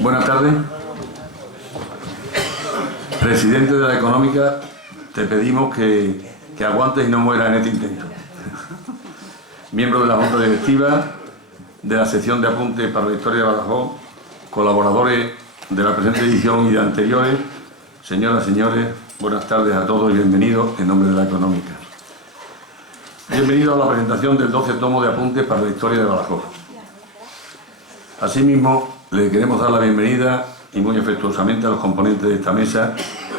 Buenas tardes. Presidente de la Económica, te pedimos que aguantes y no mueras en este intento. Miembro de la Junta Directiva, de la sección de apuntes para la historia de Badajoz, colaboradores de la presente edición y de anteriores, señoras y señores, buenas tardes a todos y bienvenidos en nombre de la Económica. Bienvenidos a la presentación del 12 tomo de apuntes para la historia de Badajoz. Asimismo, le queremos dar la bienvenida y muy afectuosamente a los componentes de esta mesa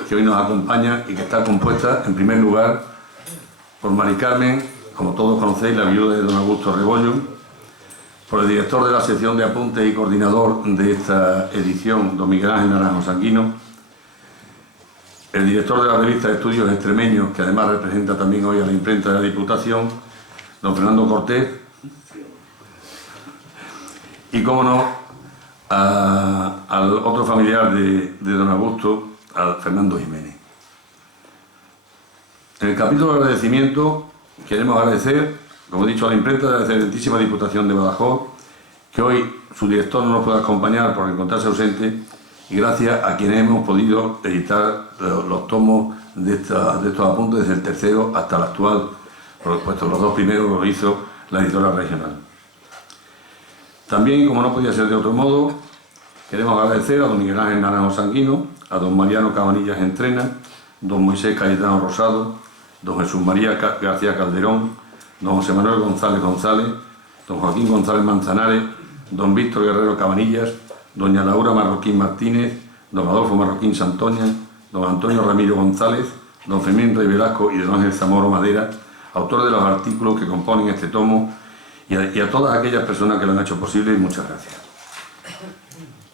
que hoy nos acompañan y que está compuesta, en primer lugar, por Mari Carmen, como todos conocéis, la viuda de don Augusto Rebollo, por el director de la sección de apuntes y coordinador de esta edición, don Miguel Ángel Naranjo Sanguino, el director de la revista de Estudios Extremeños, que además representa también hoy a la imprenta de la Diputación, don Fernando Cortés, y, cómo no, al otro familiar de don Augusto, a Fernando Jiménez. En el capítulo de agradecimiento queremos agradecer, como he dicho, a la imprenta de la excelentísima Diputación de Badajoz, que hoy su director no nos puede acompañar por encontrarse ausente, y gracias a quienes hemos podido editar los tomos de estos apuntes desde el tercero hasta el actual. Por supuesto, los dos primeros los hizo la editora regional. También, como no podía ser de otro modo, queremos agradecer a don Miguel Ángel Naranjo Sanguino, a don Mariano Cabanillas Entrena, don Moisés Cayetano Rosado, don Jesús María García Calderón, don José Manuel González González, don Joaquín González Manzanares, don Víctor Guerrero Cabanillas, doña Laura Marroquín Martínez, don Adolfo Marroquín Santoña, don Antonio Ramiro González, don Fermín Rey Velasco y don Ángel Zamoro Madera, autores de los artículos que componen este tomo, y a todas aquellas personas que lo han hecho posible, muchas gracias.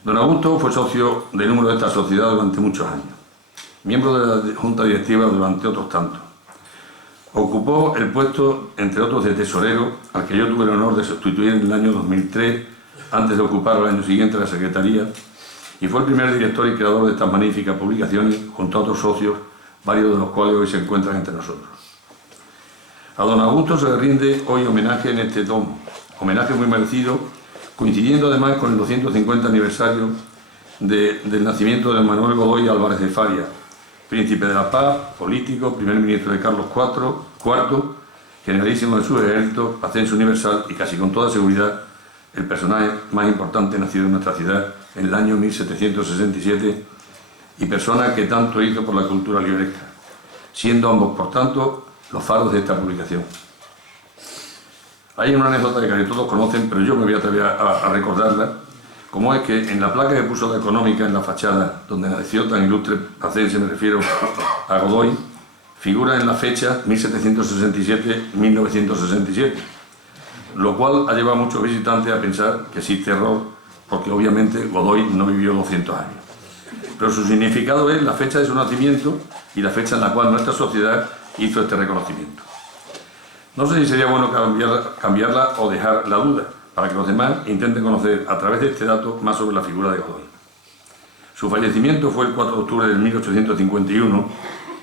Don Augusto fue socio de número de esta sociedad durante muchos años, miembro de la Junta Directiva durante otros tantos. Ocupó el puesto, entre otros, de tesorero, al que yo tuve el honor de sustituir en el año 2003, antes de ocupar al año siguiente la Secretaría, y fue el primer director y creador de estas magníficas publicaciones, junto a otros socios, varios de los cuales hoy se encuentran entre nosotros. A don Augusto se le rinde hoy homenaje en este tomo, homenaje muy merecido, coincidiendo además con el 250 aniversario del nacimiento de Manuel Godoy Álvarez de Faria, príncipe de la paz, político, primer ministro de Carlos IV, generalísimo de su ejército, ascenso universal y casi con toda seguridad el personaje más importante nacido en nuestra ciudad en el año 1767 y persona que tanto hizo por la cultura libresca, siendo ambos, por tanto, los faros de esta publicación. Hay una anécdota que casi todos conocen, pero yo me voy a atrever a recordarla, como es que en la placa que puso la Económica en la fachada, donde nació tan ilustre pacense, me refiero a Godoy, figura en la fecha 1767-1967, lo cual ha llevado a muchos visitantes a pensar que existe error, porque obviamente Godoy no vivió 200 años. Pero su significado es la fecha de su nacimiento y la fecha en la cual nuestra sociedad hizo este reconocimiento. No sé si sería bueno cambiarla o dejar la duda, para que los demás intenten conocer a través de este dato más sobre la figura de Godoy. Su fallecimiento fue el 4 de octubre de 1851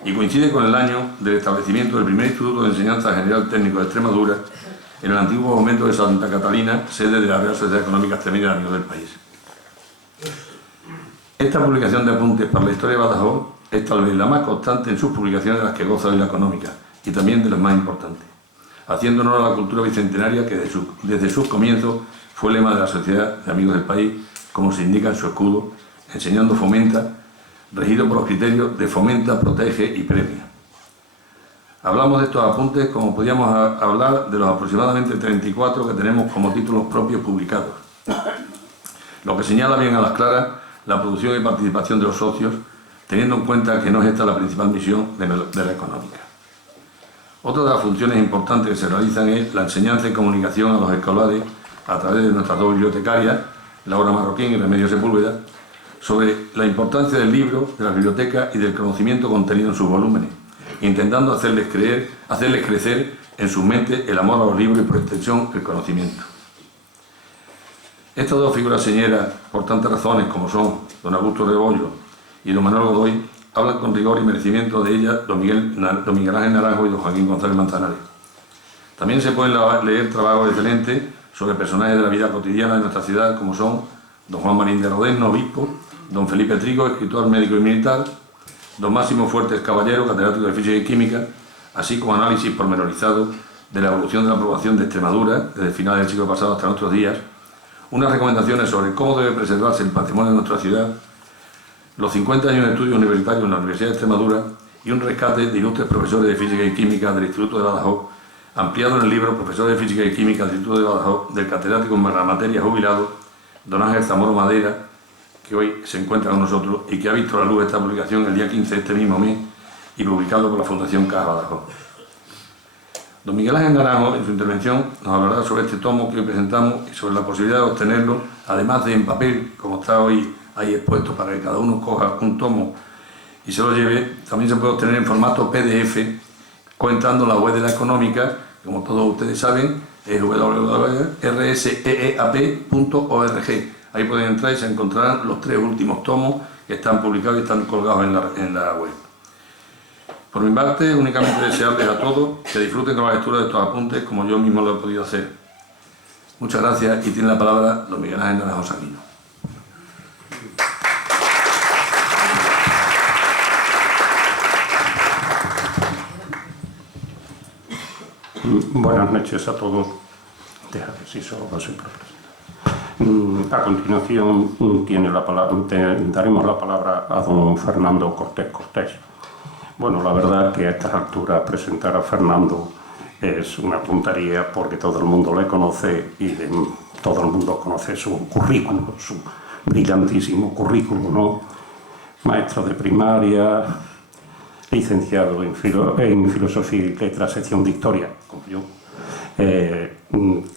y coincide con el año del establecimiento del primer Instituto de Enseñanza General Técnico de Extremadura en el antiguo momento de Santa Catalina, sede de la Real Sociedad Económica Extremeña a nivel del país. Esta publicación de apuntes para la historia de Badajoz es tal vez la más constante en sus publicaciones de las que goza hoy la Económica y también de las más importantes, haciendo honor a la cultura bicentenaria que desde sus comienzos fue el lema de la Sociedad de Amigos del País, como se indica en su escudo, enseñando fomenta, regido por los criterios de fomenta, protege y premia. Hablamos de estos apuntes como podíamos hablar de los aproximadamente 34 que tenemos como títulos propios publicados, lo que señala bien a las claras la producción y participación de los socios, teniendo en cuenta que no es esta la principal misión de la Económica. Otra de las funciones importantes que se realizan es la enseñanza y comunicación a los escolares a través de nuestras dos bibliotecarias, Laura Marroquín y Remedios Sepúlveda, sobre la importancia del libro, de la biblioteca y del conocimiento contenido en sus volúmenes, intentando hacerles crecer en sus mentes el amor a los libros y por extensión el conocimiento. Estas dos figuras señeras, por tantas razones como son don Augusto Rebollo y don Manuel Godoy, hablan con rigor y merecimiento de ellas don Miguel Ángel Naranjo y don Joaquín González Manzanares. También se pueden leer trabajos excelentes sobre personajes de la vida cotidiana de nuestra ciudad, como son don Juan Marín de Rodén, obispo, don Felipe Trigo, escritor, médico y militar, don Máximo Fuertes Caballero, catedrático de Física y Química, así como análisis pormenorizado de la evolución de la población de Extremadura desde finales del siglo pasado hasta nuestros días, unas recomendaciones sobre cómo debe preservarse el patrimonio de nuestra ciudad, los 50 años de estudios universitarios en la Universidad de Extremadura y un rescate de ilustres profesores de Física y Química del Instituto de Badajoz, ampliado en el libro Profesores de Física y Química del Instituto de Badajoz, del catedrático en la materia jubilado, don Ángel Zamora Madera, que hoy se encuentra con nosotros y que ha visto la luz esta publicación el día 15 de este mismo mes y publicado por la Fundación Caja Badajoz. Don Miguel Ángel Naranjo, en su intervención, nos hablará sobre este tomo que hoy presentamos y sobre la posibilidad de obtenerlo, además de en papel, como está hoy ahí expuesto para que cada uno coja un tomo y se lo lleve. También se puede obtener en formato PDF, contando la web de la Económica, como todos ustedes saben, es www.rseap.org. Ahí pueden entrar y se encontrarán los 3 últimos tomos que están publicados y están colgados en la web. Por mi parte, únicamente desearles a todos que disfruten con la lectura de estos apuntes como yo mismo lo he podido hacer. Muchas gracias y tiene la palabra don Miguel Ángel Naranjo Sanguino. Buenas noches a todos. A continuación daremos la palabra a don Fernando Cortés Cortés. Bueno, la verdad que a estas alturas presentar a Fernando es una tontería porque todo el mundo le conoce y todo el mundo conoce su currículum, su brillantísimo currículum, ¿no? Maestro de primaria, licenciado en Filosofía y Letras, sección de Historia, como yo,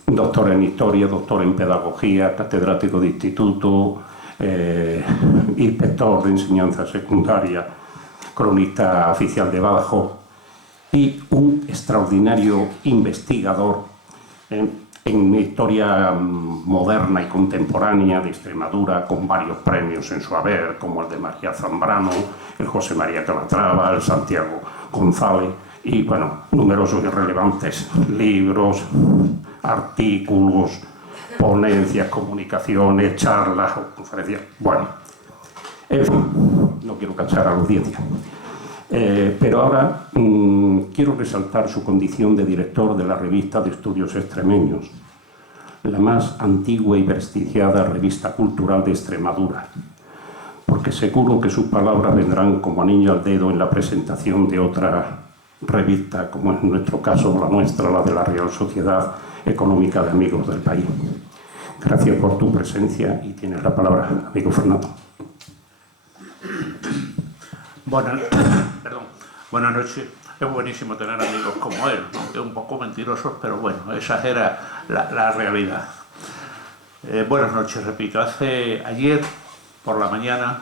doctor en Historia, doctor en Pedagogía, catedrático de Instituto, inspector de Enseñanza Secundaria, cronista oficial de Badajoz y un extraordinario investigador en historia moderna y contemporánea de Extremadura, con varios premios en su haber, como el de María Zambrano, el José María Calatrava, el Santiago González, y bueno, numerosos y relevantes libros, artículos, ponencias, comunicaciones, charlas o conferencias. Bueno, en fin, no quiero cansar a la audiencia. Pero ahora quiero resaltar su condición de director de la Revista de Estudios Extremeños, la más antigua y prestigiada revista cultural de Extremadura, porque seguro que sus palabras vendrán como anillo al dedo en la presentación de otra revista, como es en nuestro caso la nuestra, la de la Real Sociedad Económica de Amigos del País. Gracias por tu presencia y tienes la palabra, amigo Fernando. Buenas noches. Es buenísimo tener amigos como él, aunque un poco mentirosos, pero bueno, esa era la realidad. Buenas noches, repito. Ayer por la mañana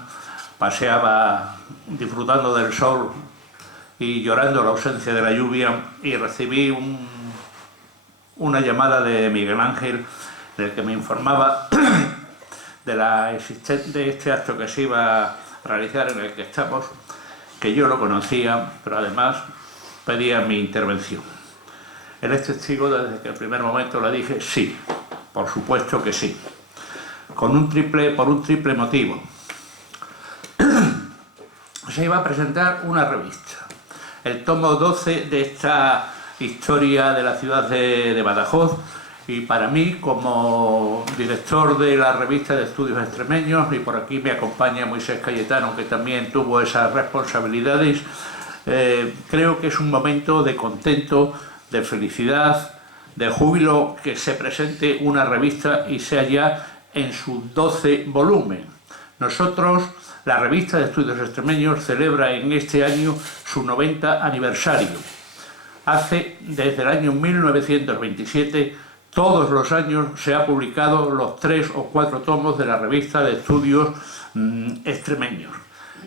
paseaba disfrutando del sol y llorando la ausencia de la lluvia y recibí una llamada de Miguel Ángel, del que me informaba de este acto que se iba a realizar, en el que estamos, que yo lo conocía, pero además pedía mi intervención. Él es testigo desde que el primer momento le dije sí, por supuesto que sí, por un triple motivo. Se iba a presentar una revista, el tomo 12 de esta historia de la ciudad de Badajoz, y para mí, como director de la Revista de Estudios Extremeños, y por aquí me acompaña Moisés Cayetano, que también tuvo esas responsabilidades, creo que es un momento de contento, de felicidad, de júbilo, que se presente una revista y sea ya en su 12 volumen. Nosotros, la Revista de Estudios Extremeños, celebra en este año su 90 aniversario. desde el año 1927, todos los años se ha publicado los 3 o 4 tomos de la revista de estudios extremeños.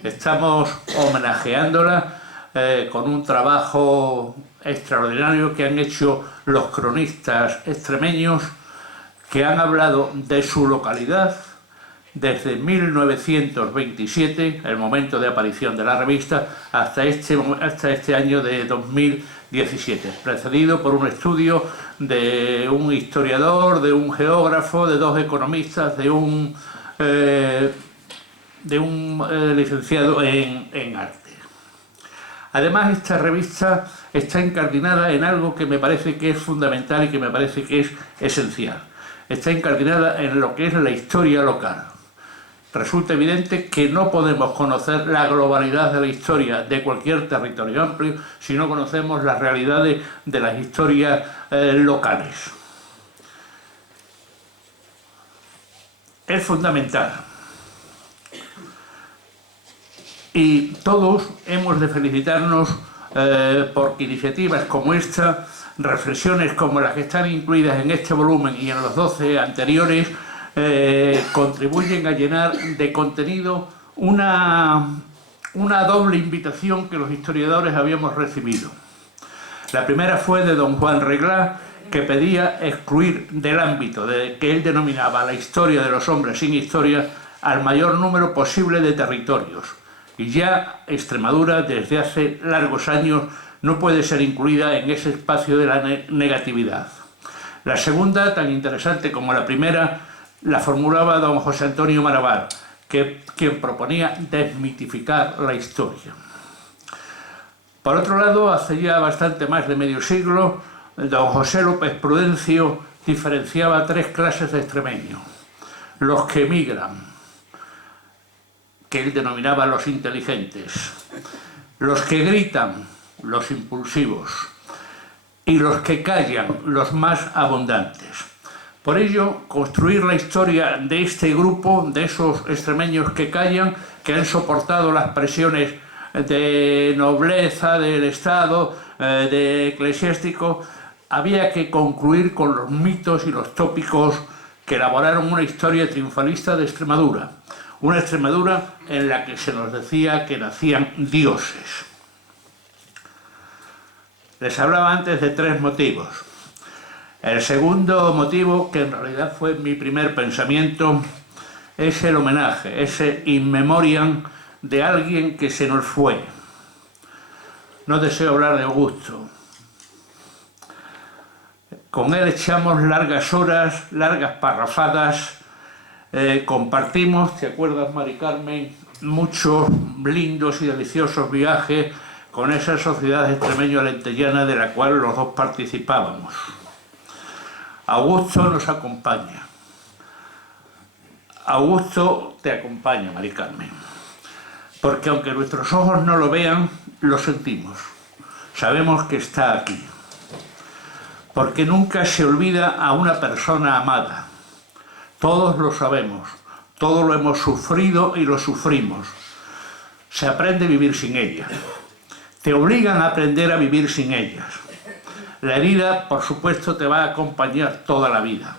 Estamos homenajeándola con un trabajo extraordinario que han hecho los cronistas extremeños, que han hablado de su localidad desde 1927, el momento de aparición de la revista, hasta este año de 2017, precedido por un estudio de un historiador, de un geógrafo, de 2 economistas, de un licenciado en arte. Además, esta revista está incardinada en algo que me parece que es fundamental y que me parece que es esencial. Está incardinada en lo que es la historia local. Resulta evidente que no podemos conocer la globalidad de la historia de cualquier territorio amplio si no conocemos las realidades de las historias locales. Es fundamental. Y todos hemos de felicitarnos porque iniciativas como esta, reflexiones como las que están incluidas en este volumen y en los 12 anteriores, contribuyen a llenar de contenido una doble invitación que los historiadores habíamos recibido. La primera fue de don Juan Reglá, que pedía excluir del ámbito que él denominaba la historia de los hombres sin historia al mayor número posible de territorios. Y ya Extremadura, desde hace largos años, no puede ser incluida en ese espacio de la negatividad. La segunda, tan interesante como la primera, la formulaba don José Antonio Maraval, quien proponía desmitificar la historia. Por otro lado, hace ya bastante más de medio siglo, don José López Prudencio diferenciaba 3 clases de extremeños: los que emigran, que él denominaba los inteligentes; los que gritan, los impulsivos; y los que callan, los más abundantes. Por ello, construir la historia de este grupo, de esos extremeños que callan, que han soportado las presiones de nobleza, del Estado, de eclesiástico, había que concluir con los mitos y los tópicos que elaboraron una historia triunfalista de Extremadura. Una Extremadura en la que se nos decía que nacían dioses. Les hablaba antes de 3 motivos. El segundo motivo, que en realidad fue mi primer pensamiento, es el homenaje, ese in memoriam de alguien que se nos fue. No deseo hablar de Augusto. Con él echamos largas horas, largas parrafadas, compartimos, ¿te acuerdas, Mari Carmen?, muchos lindos y deliciosos viajes con esa sociedad extremeño-alentellana de la cual los 2 participábamos. Augusto nos acompaña. Augusto te acompaña, Mari Carmen. Porque aunque nuestros ojos no lo vean, lo sentimos. Sabemos que está aquí. Porque nunca se olvida a una persona amada. Todos lo sabemos. Todos lo hemos sufrido y lo sufrimos. Se aprende a vivir sin ella. Te obligan a aprender a vivir sin ellas. La herida, por supuesto, te va a acompañar toda la vida.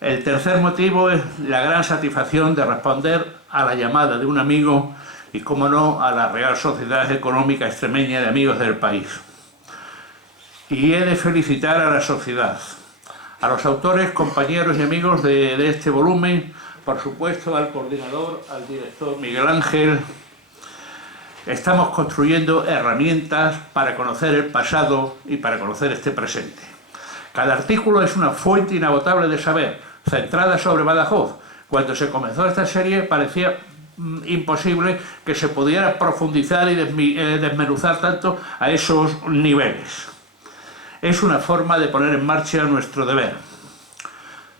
El tercer motivo es la gran satisfacción de responder a la llamada de un amigo y, como no, a la Real Sociedad Económica Extremeña de Amigos del País. Y he de felicitar a la sociedad, a los autores, compañeros y amigos de este volumen, por supuesto al coordinador, al director Miguel Ángel. Estamos construyendo herramientas para conocer el pasado y para conocer este presente. Cada artículo es una fuente inagotable de saber, centrada sobre Badajoz. Cuando se comenzó esta serie parecía imposible que se pudiera profundizar y desmenuzar tanto a esos niveles. Es una forma de poner en marcha nuestro deber.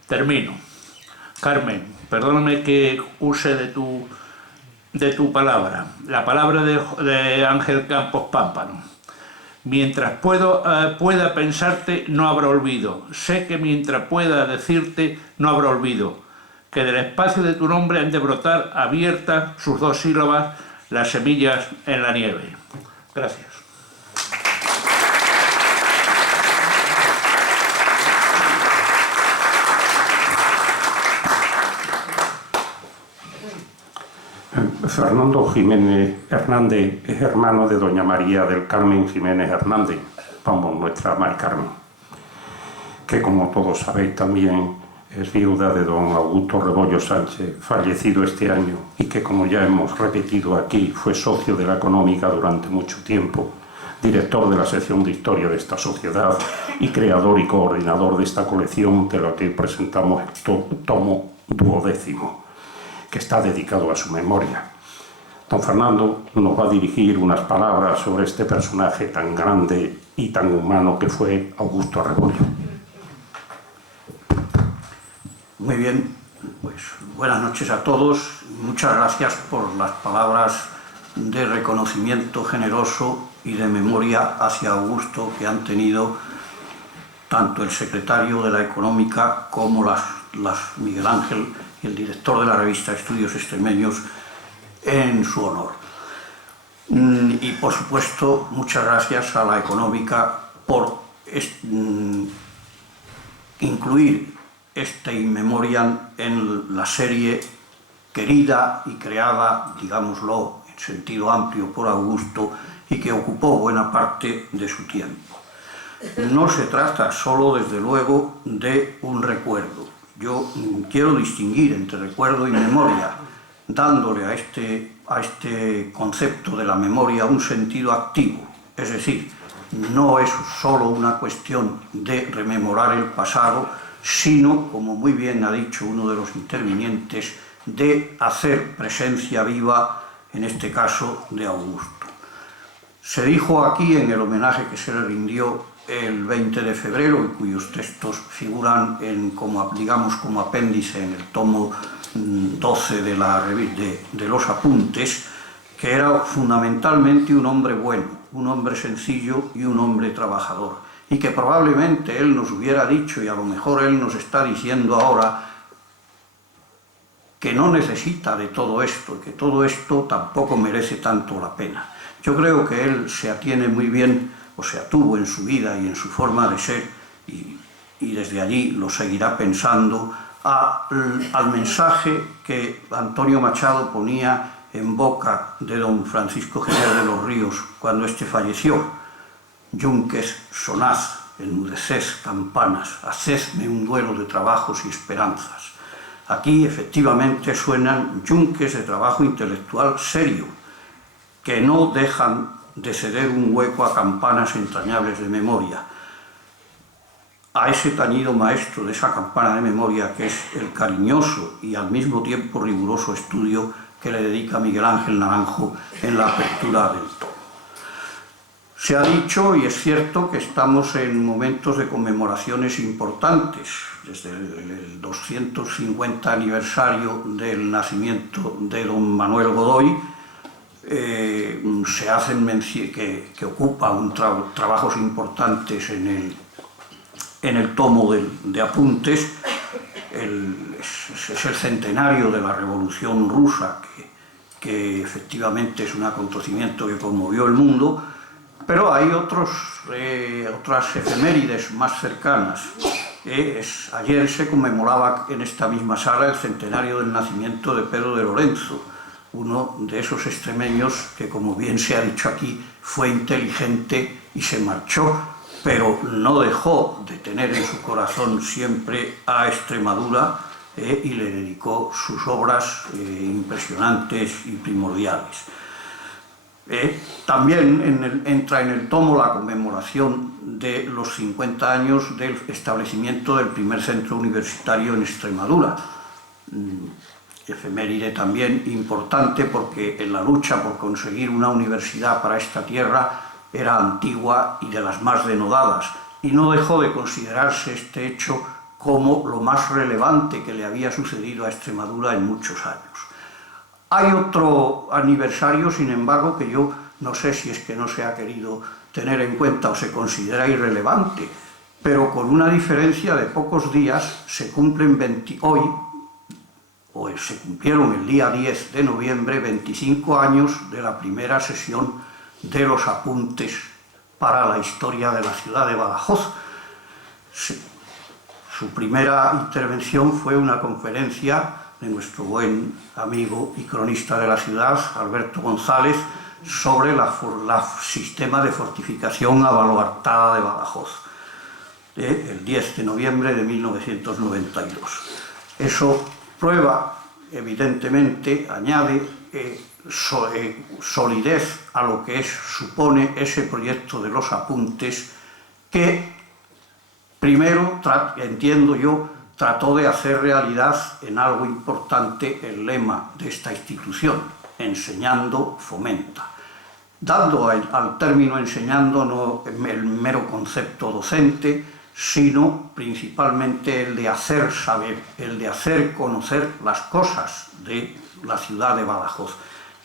Termino. Carmen, perdóname que use de tu palabra, la palabra de Ángel Campos Pámpano. Mientras pueda pensarte, no habrá olvido. Sé que mientras pueda decirte, no habrá olvido. Que del espacio de tu nombre han de brotar abiertas sus 2 sílabas, las semillas en la nieve. Gracias. Fernando Jiménez Hernández es hermano de doña María del Carmen Jiménez Hernández, vamos, nuestra Mari Carmen, que como todos sabéis también es viuda de don Augusto Rebollo Sánchez, fallecido este año, y que, como ya hemos repetido aquí, fue socio de la Económica durante mucho tiempo, director de la sección de Historia de esta sociedad y creador y coordinador de esta colección de la que presentamos el tomo 12º, que está dedicado a su memoria. Don Fernando nos va a dirigir unas palabras sobre este personaje tan grande y tan humano que fue Augusto Rebollo. Muy bien, pues buenas noches a todos. Muchas gracias por las palabras de reconocimiento generoso y de memoria hacia Augusto que han tenido tanto el secretario de la Económica como las Miguel Ángel y el director de la revista Estudios Extremeños en su honor. Y por supuesto, muchas gracias a la Económica por incluir este In Memoriam en la serie querida y creada, digámoslo, en sentido amplio por Augusto y que ocupó buena parte de su tiempo. No se trata solo, desde luego, de un recuerdo. Yo quiero distinguir entre recuerdo y memoria, dándole a este concepto de la memoria un sentido activo, es decir, no es solo una cuestión de rememorar el pasado, sino, como muy bien ha dicho uno de los intervinientes, de hacer presencia viva, en este caso, de Augusto. Se dijo aquí, en el homenaje que se le rindió el 20 de febrero, y cuyos textos figuran como apéndice en el tomo 12 de los apuntes, que era fundamentalmente un hombre bueno, un hombre sencillo y un hombre trabajador, y que probablemente él nos hubiera dicho, y a lo mejor él nos está diciendo ahora, que no necesita de todo esto, y que todo esto tampoco merece tanto la pena. Yo creo que él se atiene muy bien, o se atuvo en su vida y en su forma de ser, y desde allí lo seguirá pensando, al mensaje que Antonio Machado ponía en boca de don Francisco Javier de los Ríos cuando éste falleció: Yunques, sonad, enmudeced campanas, hacedme un duelo de trabajos y esperanzas. Aquí efectivamente suenan yunques de trabajo intelectual serio, que no dejan de ceder un hueco a campanas entrañables de memoria, a ese tañido maestro de esa campana de memoria que es el cariñoso y al mismo tiempo riguroso estudio que le dedica Miguel Ángel Naranjo en la apertura del tomo. Se ha dicho, y es cierto, que estamos en momentos de conmemoraciones importantes. Desde el 250 aniversario del nacimiento de don Manuel Godoy, se hacen que ocupa trabajos importantes en el tomo de apuntes. Es el centenario de la Revolución Rusa, que efectivamente es un acontecimiento que conmovió el mundo, pero hay otras efemérides más cercanas. Ayer se conmemoraba en esta misma sala el centenario del nacimiento de Pedro de Lorenzo, uno de esos extremeños que, como bien se ha dicho aquí, fue inteligente y se marchó, pero no dejó de tener en su corazón siempre a Extremadura, y le dedicó sus obras impresionantes y primordiales. También entra en el tomo la conmemoración de los 50 años del establecimiento del primer centro universitario en Extremadura. Efeméride también importante, porque en la lucha por conseguir una universidad para esta tierra era antigua y de las más denodadas, y no dejó de considerarse este hecho como lo más relevante que le había sucedido a Extremadura en muchos años. Hay otro aniversario, sin embargo, que yo no sé si es que no se ha querido tener en cuenta o se considera irrelevante, pero con una diferencia de pocos días. Se cumplieron el día 10 de noviembre 25 años de la primera sesión de los apuntes para la historia de la ciudad de Badajoz. Su primera intervención fue una conferencia de nuestro buen amigo y cronista de la ciudad, Alberto González, sobre el sistema de fortificación abaluartada de Badajoz, el 10 de noviembre de 1992. Eso prueba, evidentemente, añade solidez a lo que supone ese proyecto de los apuntes que, primero, entiendo yo, trató de hacer realidad en algo importante el lema de esta institución: enseñando fomenta, dando al término enseñando no el mero concepto docente, sino principalmente el de hacer saber, el de hacer conocer las cosas de la ciudad de Badajoz,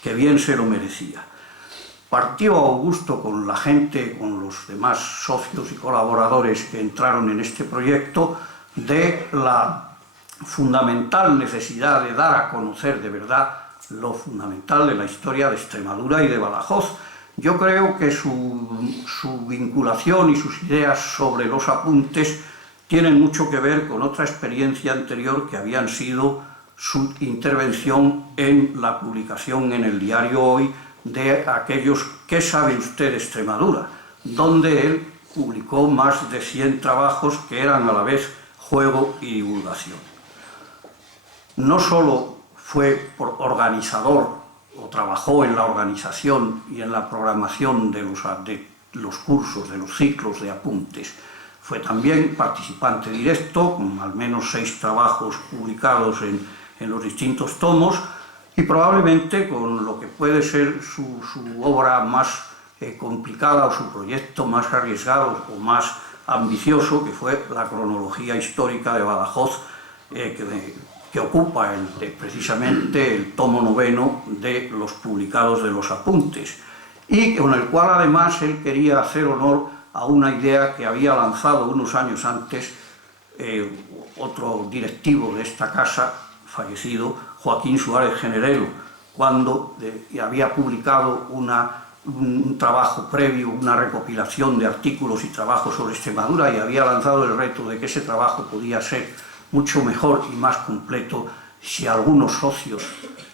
que bien se lo merecía. Partió Augusto con la gente, con los demás socios y colaboradores que entraron en este proyecto, de la fundamental necesidad de dar a conocer de verdad lo fundamental de la historia de Extremadura y de Badajoz. Yo creo que su vinculación y sus ideas sobre los apuntes tienen mucho que ver con otra experiencia anterior que habían sido su intervención en la publicación en el diario Hoy de aquellos ¿Qué sabe usted de Extremadura?, donde él publicó más de 100 trabajos que eran a la vez juego y divulgación. No solo fue organizador o trabajó en la organización y en la programación de los cursos, de los ciclos de apuntes, fue también participante directo, con al menos 6 trabajos publicados en los distintos tomos, y probablemente con lo que puede ser su obra más complicada o su proyecto más arriesgado o más ambicioso, que fue la cronología histórica de Badajoz, que ocupa precisamente el tomo 9 de los publicados de los apuntes, y con el cual además él quería hacer honor a una idea que había lanzado unos años antes otro directivo de esta casa, fallecido, Joaquín Suárez Generelo, cuando había publicado un trabajo previo, una recopilación de artículos y trabajos sobre Extremadura, y había lanzado el reto de que ese trabajo podía ser mucho mejor y más completo si algunos socios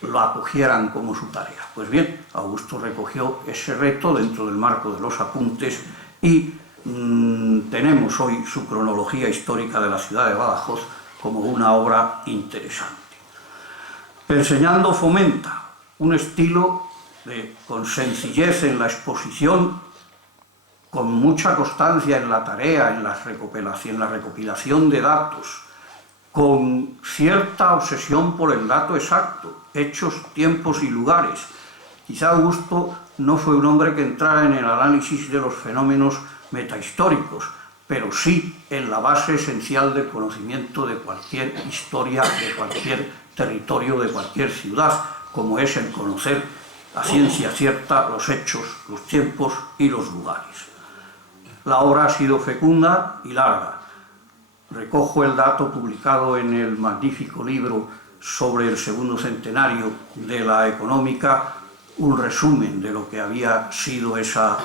lo acogieran como su tarea. Pues bien, Augusto recogió ese reto dentro del marco de los apuntes y tenemos hoy su cronología histórica de la ciudad de Badajoz como una obra interesante. Enseñando fomenta un estilo con sencillez en la exposición, con mucha constancia en la tarea, en la recopilación de datos, con cierta obsesión por el dato exacto, hechos, tiempos y lugares. Quizá Augusto no fue un hombre que entrara en el análisis de los fenómenos metahistóricos, pero sí en la base esencial del conocimiento de cualquier historia, de cualquier territorio, de cualquier ciudad, como es el conocer a ciencia cierta los hechos, los tiempos y los lugares. La obra ha sido fecunda y larga. Recojo el dato publicado en el magnífico libro sobre el segundo centenario de la Económica, un resumen de lo que había sido esa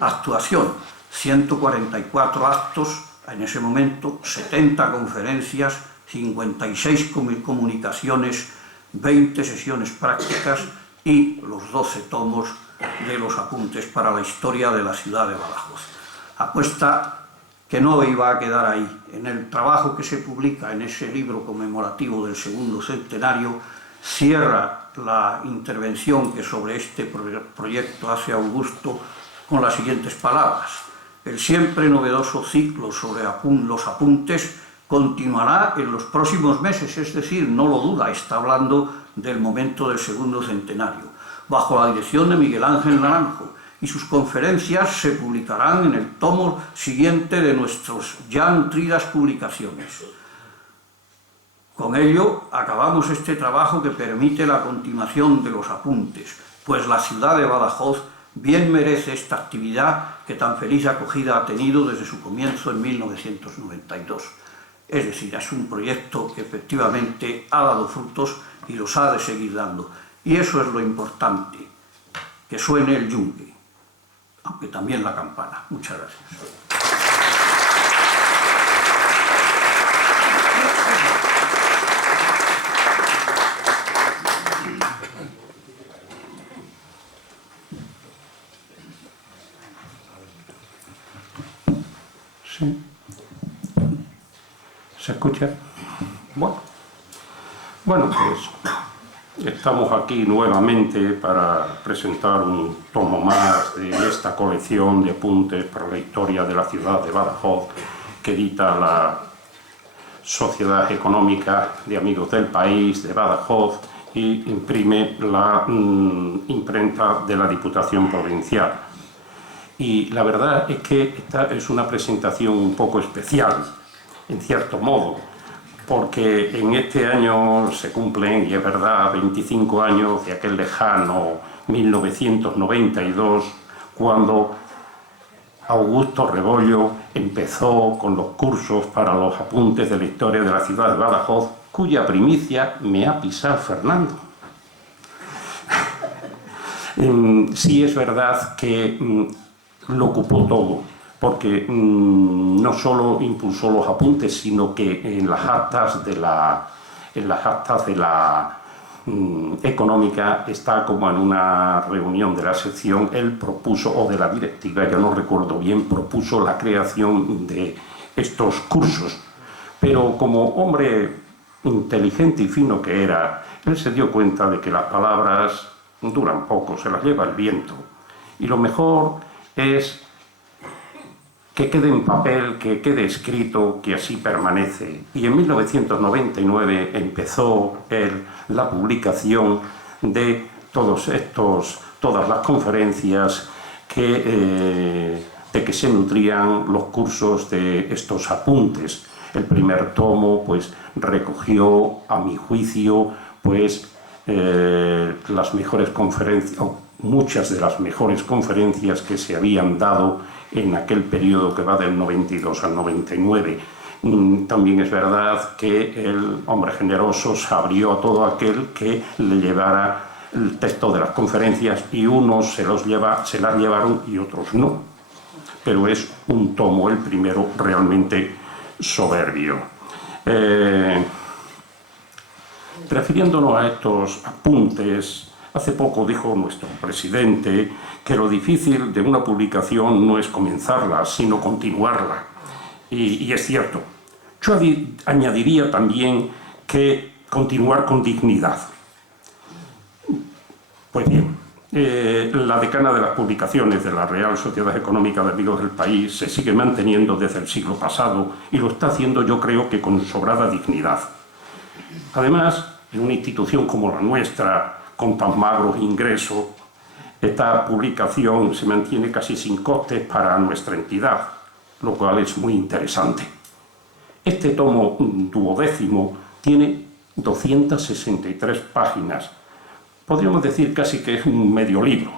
actuación. 144 actos en ese momento, 70 conferencias, 56 comunicaciones, 20 sesiones prácticas y los 12 tomos de los apuntes para la historia de la ciudad de Badajoz. Apuesta que no iba a quedar ahí. En el trabajo que se publica en ese libro conmemorativo del segundo centenario, cierra la intervención que sobre este proyecto hace Augusto con las siguientes palabras: el siempre novedoso ciclo sobre los apuntes continuará en los próximos meses, es decir, no lo duda, está hablando del momento del segundo centenario, bajo la dirección de Miguel Ángel Naranjo, y sus conferencias se publicarán en el tomo siguiente de nuestras ya nutridas publicaciones. Con ello acabamos este trabajo que permite la continuación de los apuntes, pues la ciudad de Badajoz bien merece esta actividad que tan feliz acogida ha tenido desde su comienzo en 1992. Es decir, es un proyecto que efectivamente ha dado frutos y los ha de seguir dando. Y eso es lo importante, que suene el yunque, aunque también la campana. Muchas gracias. Sí. ¿Se escucha? Bueno, pues estamos aquí nuevamente para presentar un tomo más de esta colección de apuntes para la historia de la ciudad de Badajoz que edita la Sociedad Económica de Amigos del País de Badajoz y imprime la imprenta de la Diputación Provincial. Y la verdad es que esta es una presentación un poco especial, en cierto modo, porque en este año se cumplen, y es verdad, 25 años de aquel lejano 1992, cuando Augusto Rebollo empezó con los cursos para los apuntes de la historia de la ciudad de Badajoz, cuya primicia me ha pisado Fernando. Sí es verdad que lo ocupó todo, porque no solo impulsó los apuntes, sino que en las actas de la económica está como en una reunión de la sección, él propuso, o de la directiva, ya no recuerdo bien, propuso la creación de estos cursos. Pero como hombre inteligente y fino que era, él se dio cuenta de que las palabras duran poco, se las lleva el viento. Y lo mejor es que quede en papel, que quede escrito, que así permanece. Y en 1999 empezó la publicación de todas las conferencias de que se nutrían los cursos de estos apuntes. El primer tomo pues recogió, a mi juicio, pues las mejores conferencias, muchas de las mejores conferencias que se habían dado en aquel periodo que va del 92 al 99. También es verdad que el hombre generoso se abrió a todo aquel que le llevara el texto de las conferencias, y unos se las llevaron y otros no. Pero es un tomo, el primero, realmente soberbio. Refiriéndonos a estos apuntes, hace poco dijo nuestro presidente que lo difícil de una publicación no es comenzarla, sino continuarla. Y es cierto. Yo añadiría también que continuar con dignidad. Pues bien, la decana de las publicaciones de la Real Sociedad Económica de Amigos del País se sigue manteniendo desde el siglo pasado y lo está haciendo, yo creo, que con sobrada dignidad. Además, en una institución como la nuestra, con tan magros ingresos, esta publicación se mantiene casi sin costes para nuestra entidad, lo cual es muy interesante. Este tomo duodécimo tiene 263 páginas. Podríamos decir casi que es un medio libro.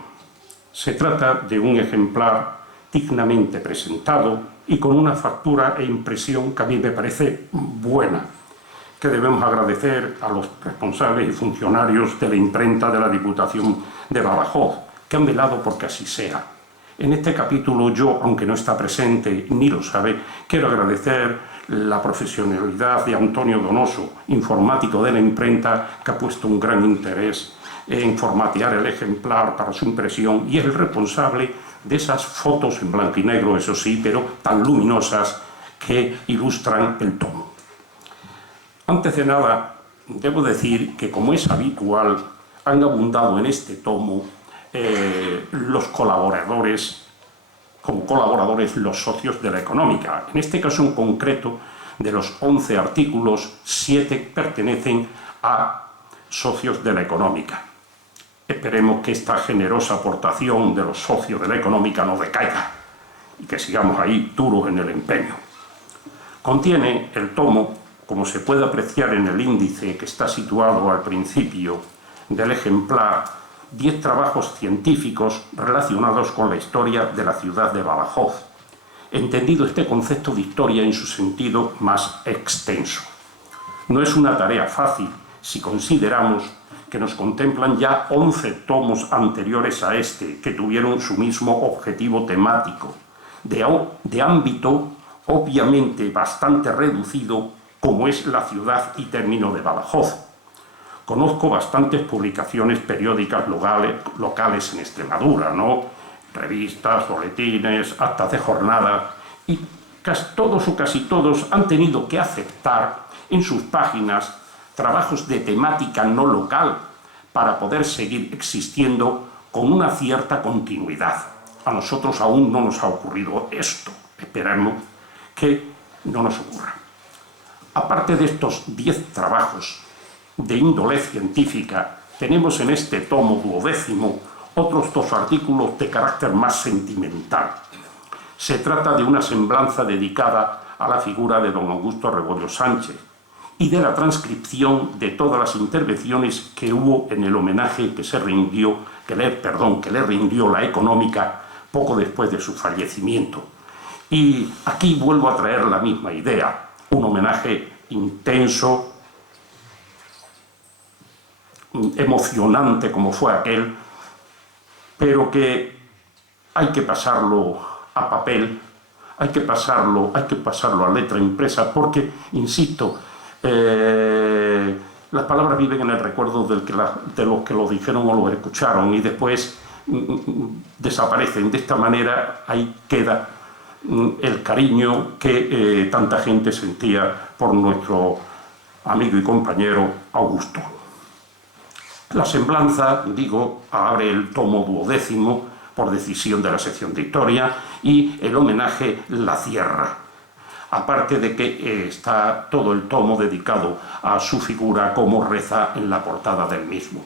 Se trata de un ejemplar dignamente presentado y con una factura e impresión que a mí me parece buena, que debemos agradecer a los responsables y funcionarios de la imprenta de la Diputación de Badajoz, que han velado porque así sea. En este capítulo yo, aunque no está presente ni lo sabe, quiero agradecer la profesionalidad de Antonio Donoso, informático de la imprenta, que ha puesto un gran interés en formatear el ejemplar para su impresión y es el responsable de esas fotos en blanco y negro, eso sí, pero tan luminosas que ilustran el tomo. Antes de nada, debo decir que, como es habitual, han abundado en este tomo los colaboradores, como colaboradores los socios de la económica. En este caso en concreto, de los 11 artículos, 7 pertenecen a socios de la económica. Esperemos que esta generosa aportación de los socios de la económica no decaiga y que sigamos ahí duros en el empeño. Contiene el tomo, como se puede apreciar en el índice que está situado al principio del ejemplar, 10 trabajos científicos relacionados con la historia de la ciudad de Badajoz, entendido este concepto de historia en su sentido más extenso. No es una tarea fácil si consideramos que nos contemplan ya 11 tomos anteriores a este, que tuvieron su mismo objetivo temático, de ámbito obviamente bastante reducido, como es la ciudad y término de Badajoz. Conozco bastantes publicaciones periódicas locales en Extremadura, ¿no? Revistas, boletines, actas de jornada, y todos o casi todos han tenido que aceptar en sus páginas trabajos de temática no local para poder seguir existiendo con una cierta continuidad. A nosotros aún no nos ha ocurrido esto. Esperamos que no nos ocurra. Aparte de estos 10 trabajos de índole científica, tenemos en este tomo 12º otros 2 artículos de carácter más sentimental. Se trata de una semblanza dedicada a la figura de don Augusto Rebollo Sánchez y de la transcripción de todas las intervenciones que hubo en el homenaje que le rindió la Económica poco después de su fallecimiento. Y aquí vuelvo a traer la misma idea, un homenaje intenso, emocionante como fue aquel, pero que hay que pasarlo a papel, hay que pasarlo a letra impresa, porque, insisto, las palabras viven en el recuerdo de los que lo dijeron o lo escucharon y después desaparecen. De esta manera ahí queda el cariño que tanta gente sentía por nuestro amigo y compañero Augusto. La semblanza, abre el tomo 12º por decisión de la sección de Historia y el homenaje la cierra. Aparte de que está todo el tomo dedicado a su figura como reza en la portada del mismo.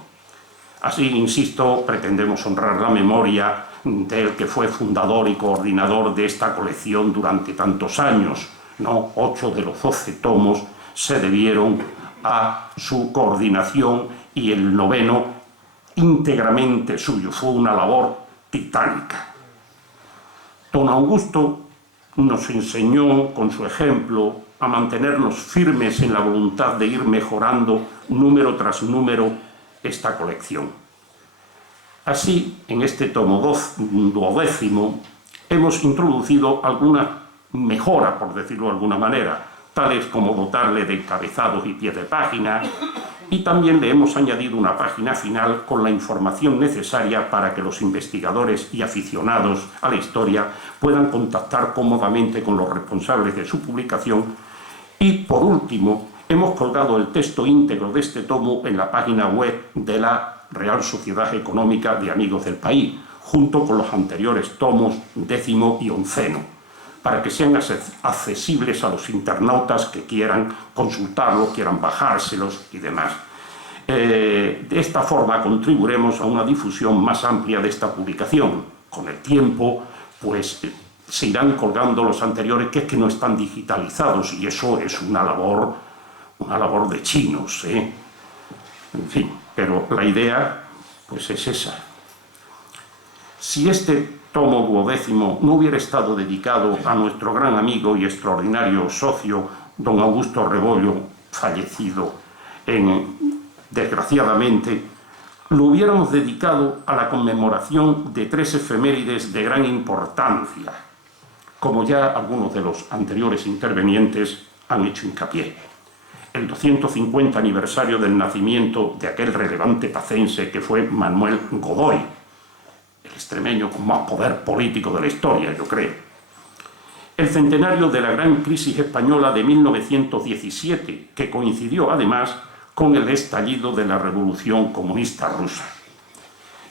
Así, insisto, pretendemos honrar la memoria del que fue fundador y coordinador de esta colección durante tantos años, ¿no? 8 de los 12 tomos se debieron a su coordinación y el 9º íntegramente suyo. Fue una labor titánica. Don Augusto nos enseñó con su ejemplo a mantenernos firmes en la voluntad de ir mejorando número tras número esta colección. Así, en este tomo 12º hemos introducido alguna mejora, por decirlo de alguna manera, tales como dotarle de encabezados y pie de página, y también le hemos añadido una página final con la información necesaria para que los investigadores y aficionados a la historia puedan contactar cómodamente con los responsables de su publicación. Y, por último, hemos colgado el texto íntegro de este tomo en la página web de la Real Sociedad Económica de Amigos del País, junto con los anteriores tomos 10º y 11º, para que sean accesibles a los internautas que quieran consultarlos, quieran bajárselos y demás. De esta forma contribuiremos a una difusión más amplia de esta publicación. Con el tiempo, pues se irán colgando los anteriores que no están digitalizados, y eso es una labor de chinos, ¿eh? En fin, pero la idea pues es esa. Si este tomo 12º no hubiera estado dedicado a nuestro gran amigo y extraordinario socio, don Augusto Rebollo, fallecido desgraciadamente, lo hubiéramos dedicado a la conmemoración de 3 efemérides de gran importancia, como ya algunos de los anteriores intervenientes han hecho hincapié. El 250 aniversario del nacimiento de aquel relevante pacense que fue Manuel Godoy, el extremeño con más poder político de la historia, yo creo. El centenario de la gran crisis española de 1917, que coincidió además con el estallido de la Revolución Comunista Rusa.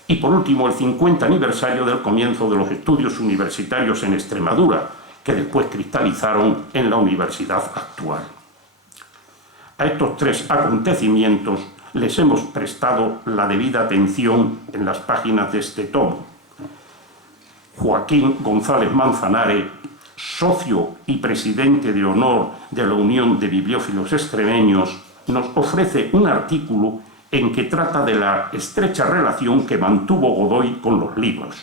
Y por último, el 50 aniversario del comienzo de los estudios universitarios en Extremadura, que después cristalizaron en la universidad actual. A estos 3 acontecimientos les hemos prestado la debida atención en las páginas de este tomo. Joaquín González Manzanares, socio y presidente de honor de la Unión de Bibliófilos Extremeños, nos ofrece un artículo en que trata de la estrecha relación que mantuvo Godoy con los libros.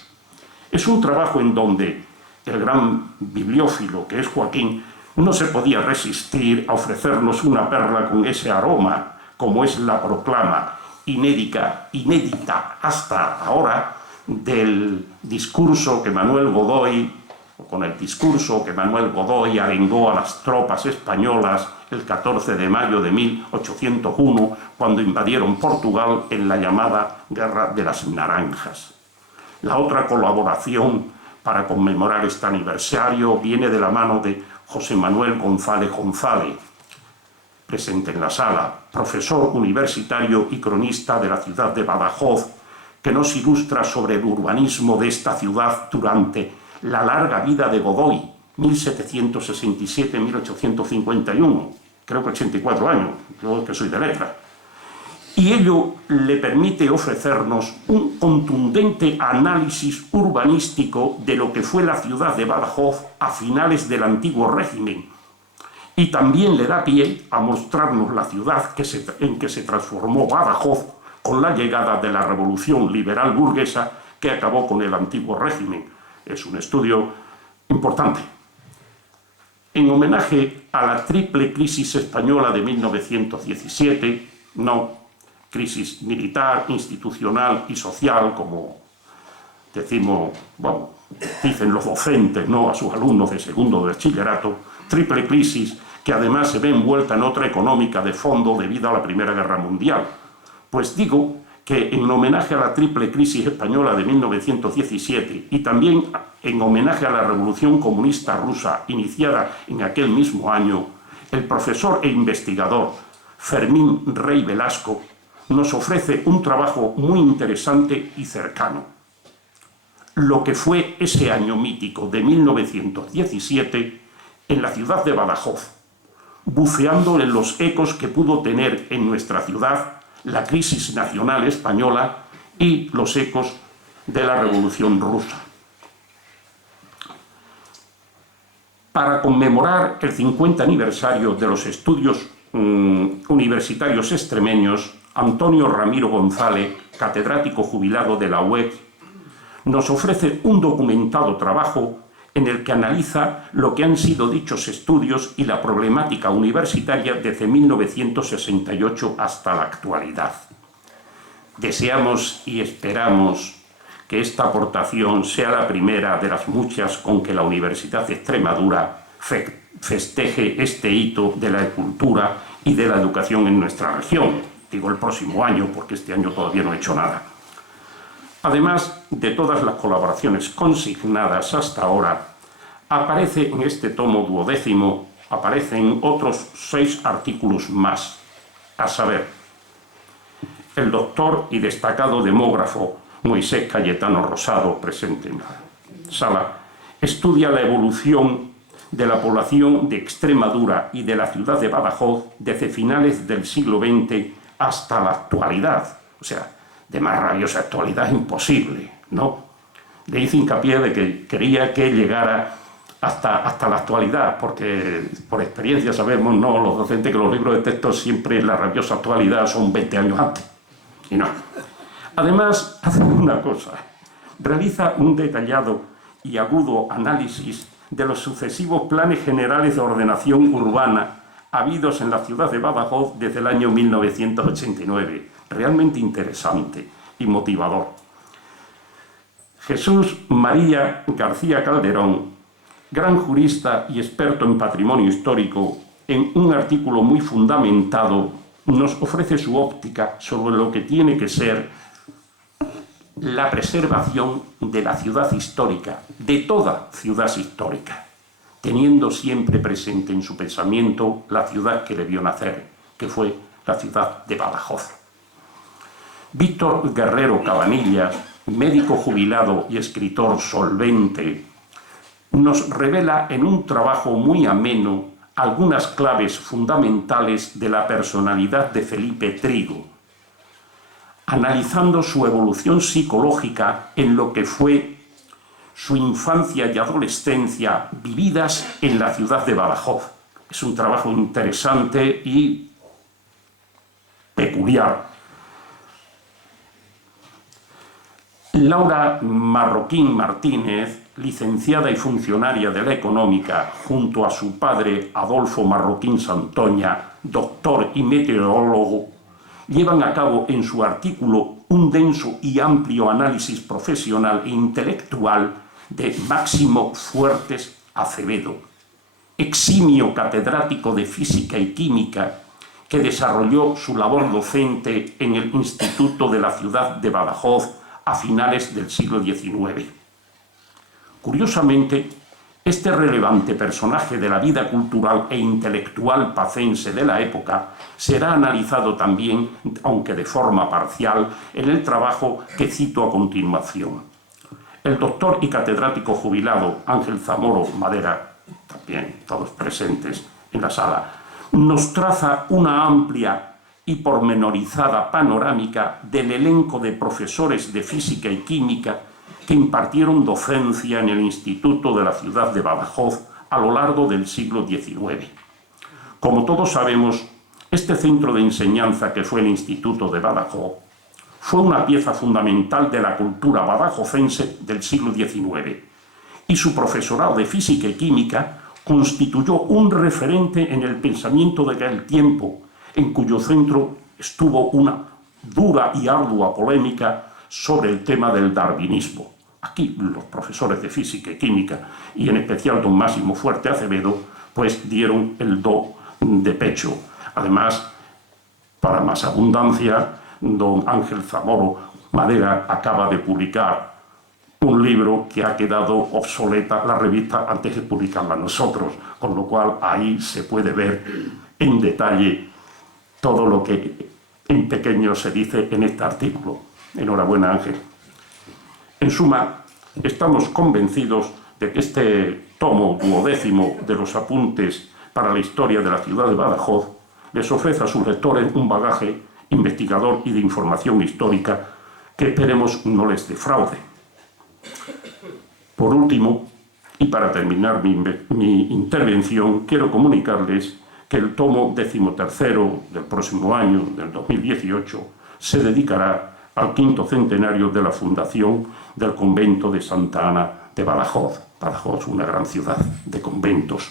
Es un trabajo en donde el gran bibliófilo, que es Joaquín, no se podía resistir a ofrecernos una perla con ese aroma, como es la proclama inédita hasta ahora del discurso que Manuel Godoy, o con el discurso que Manuel Godoy arengó a las tropas españolas el 14 de mayo de 1801, cuando invadieron Portugal en la llamada Guerra de las Naranjas. La otra colaboración para conmemorar este aniversario viene de la mano de José Manuel González González, presente en la sala, profesor universitario y cronista de la ciudad de Badajoz, que nos ilustra sobre el urbanismo de esta ciudad durante la larga vida de Godoy, 1767-1851, creo que 84 años, yo que soy de letras. Y ello le permite ofrecernos un contundente análisis urbanístico de lo que fue la ciudad de Badajoz a finales del antiguo régimen. Y también le da pie a mostrarnos la ciudad en que se transformó Badajoz con la llegada de la revolución liberal burguesa que acabó con el antiguo régimen. Es un estudio importante. En homenaje a la triple crisis española de 1917, no crisis militar, institucional y social, como decimos, bueno, dicen los docentes, ¿no?, a sus alumnos de segundo de bachillerato, triple crisis que además se ve envuelta en otra económica de fondo debido a la Primera Guerra Mundial. Pues digo que en homenaje a la triple crisis española de 1917 y también en homenaje a la Revolución Comunista Rusa iniciada en aquel mismo año, el profesor e investigador Fermín Rey Velasco nos ofrece un trabajo muy interesante y cercano. Lo que fue ese año mítico de 1917 en la ciudad de Badajoz, buceando en los ecos que pudo tener en nuestra ciudad la crisis nacional española y los ecos de la Revolución Rusa. Para conmemorar el 50 aniversario de los estudios universitarios extremeños, Antonio Ramiro González, catedrático jubilado de la UEC, nos ofrece un documentado trabajo en el que analiza lo que han sido dichos estudios y la problemática universitaria desde 1968 hasta la actualidad. Deseamos y esperamos que esta aportación sea la primera de las muchas con que la Universidad de Extremadura festeje este hito de la cultura y de la educación en nuestra región. Digo el próximo año, porque este año todavía no he hecho nada. Además de todas las colaboraciones consignadas hasta ahora, aparece en este tomo 12, aparecen otros 6 artículos más, a saber, el doctor y destacado demógrafo Moisés Cayetano Rosado, presente en la sala, estudia la evolución de la población de Extremadura y de la ciudad de Badajoz desde finales del siglo XX hasta la actualidad. O sea, de más rabiosa actualidad imposible, ¿no? Le hice hincapié de que quería que llegara hasta la actualidad, porque por experiencia sabemos, ¿no?, los docentes, que los libros de texto siempre la rabiosa actualidad son 20 años antes. Y no. Además, hace una cosa, realiza un detallado y agudo análisis de los sucesivos planes generales de ordenación urbana habidos en la ciudad de Badajoz desde el año 1989. Realmente interesante y motivador. Jesús María García Calderón, gran jurista y experto en patrimonio histórico, en un artículo muy fundamentado, nos ofrece su óptica sobre lo que tiene que ser la preservación de la ciudad histórica, de toda ciudad histórica, teniendo siempre presente en su pensamiento la ciudad que debió nacer, que fue la ciudad de Badajoz. Víctor Guerrero Cabanillas, médico jubilado y escritor solvente, nos revela en un trabajo muy ameno algunas claves fundamentales de la personalidad de Felipe Trigo, analizando su evolución psicológica en lo que fue su infancia y adolescencia vividas en la ciudad de Badajoz. Es un trabajo interesante y peculiar. Laura Marroquín Martínez, licenciada y funcionaria de la Económica, junto a su padre Adolfo Marroquín Santoña, doctor y meteorólogo, llevan a cabo en su artículo un denso y amplio análisis profesional e intelectual de Máximo Fuertes Acevedo, eximio catedrático de Física y Química que desarrolló su labor docente en el Instituto de la Ciudad de Badajoz a finales del siglo XIX. Curiosamente, este relevante personaje de la vida cultural e intelectual pacense de la época será analizado también, aunque de forma parcial, en el trabajo que cito a continuación. El doctor y catedrático jubilado Ángel Zamoro Madera, también todos presentes en la sala, nos traza una amplia y pormenorizada panorámica del elenco de profesores de física y química que impartieron docencia en el Instituto de la ciudad de Badajoz a lo largo del siglo XIX. Como todos sabemos, este centro de enseñanza que fue el Instituto de Badajoz fue una pieza fundamental de la cultura badajozense del siglo XIX y su profesorado de física y química constituyó un referente en el pensamiento de aquel tiempo, en cuyo centro estuvo una dura y ardua polémica sobre el tema del darwinismo. Aquí los profesores de física y química, y en especial don Máximo Fuerte Acevedo, pues dieron el do de pecho. Además, para más abundancia, don Ángel Zamoro Madera acaba de publicar un libro que ha quedado obsoleta la revista antes de publicarla nosotros, con lo cual ahí se puede ver en detalle todo lo que en pequeño se dice en este artículo. Enhorabuena, Ángel. En suma, estamos convencidos de que este tomo 12º de los apuntes para la historia de la ciudad de Badajoz les ofrece a sus lectores un bagaje investigador y de información histórica que esperemos no les defraude. Por último, y para terminar mi intervención, quiero comunicarles que el tomo 13º del próximo año, del 2018, se dedicará al 5º centenario de la fundación del convento de Santa Ana de Badajoz. Badajoz, una gran ciudad de conventos.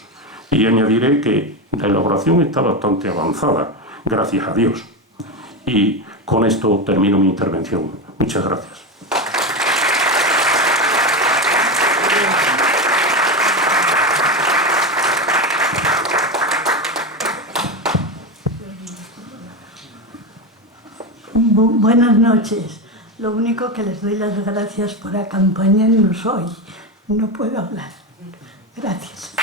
Y añadiré que la elaboración está bastante avanzada, gracias a Dios. Y con esto termino mi intervención. Muchas gracias. Buenas noches. Lo único que les doy las gracias por acompañarnos hoy. No puedo hablar. Gracias.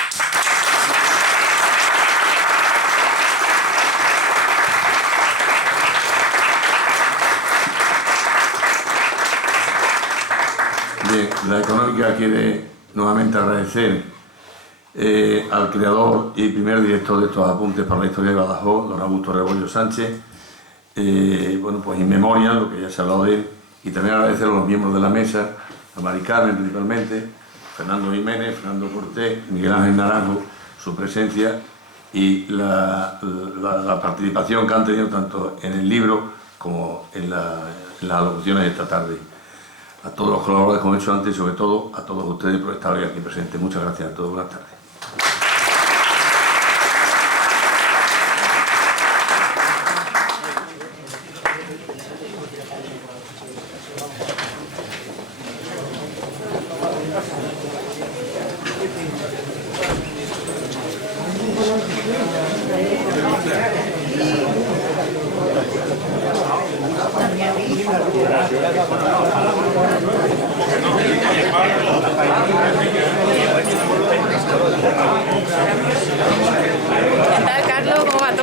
Bien, la económica quiere nuevamente agradecer al creador y primer director de estos apuntes para la historia de Badajoz, don Augusto Rebollo Sánchez, bueno, pues in memoria, lo que ya se ha hablado de él, y también agradecer a los miembros de la mesa, a Mari Carmen principalmente, Fernando Jiménez, Fernando Cortés, Miguel Ángel Naranjo, su presencia y la participación que han tenido tanto en el libro como en las alocuciones de esta tarde. A todos los colaboradores, como he dicho antes, y sobre todo a todos ustedes por estar hoy aquí presentes. Muchas gracias a todos. Buenas tardes. Gracias.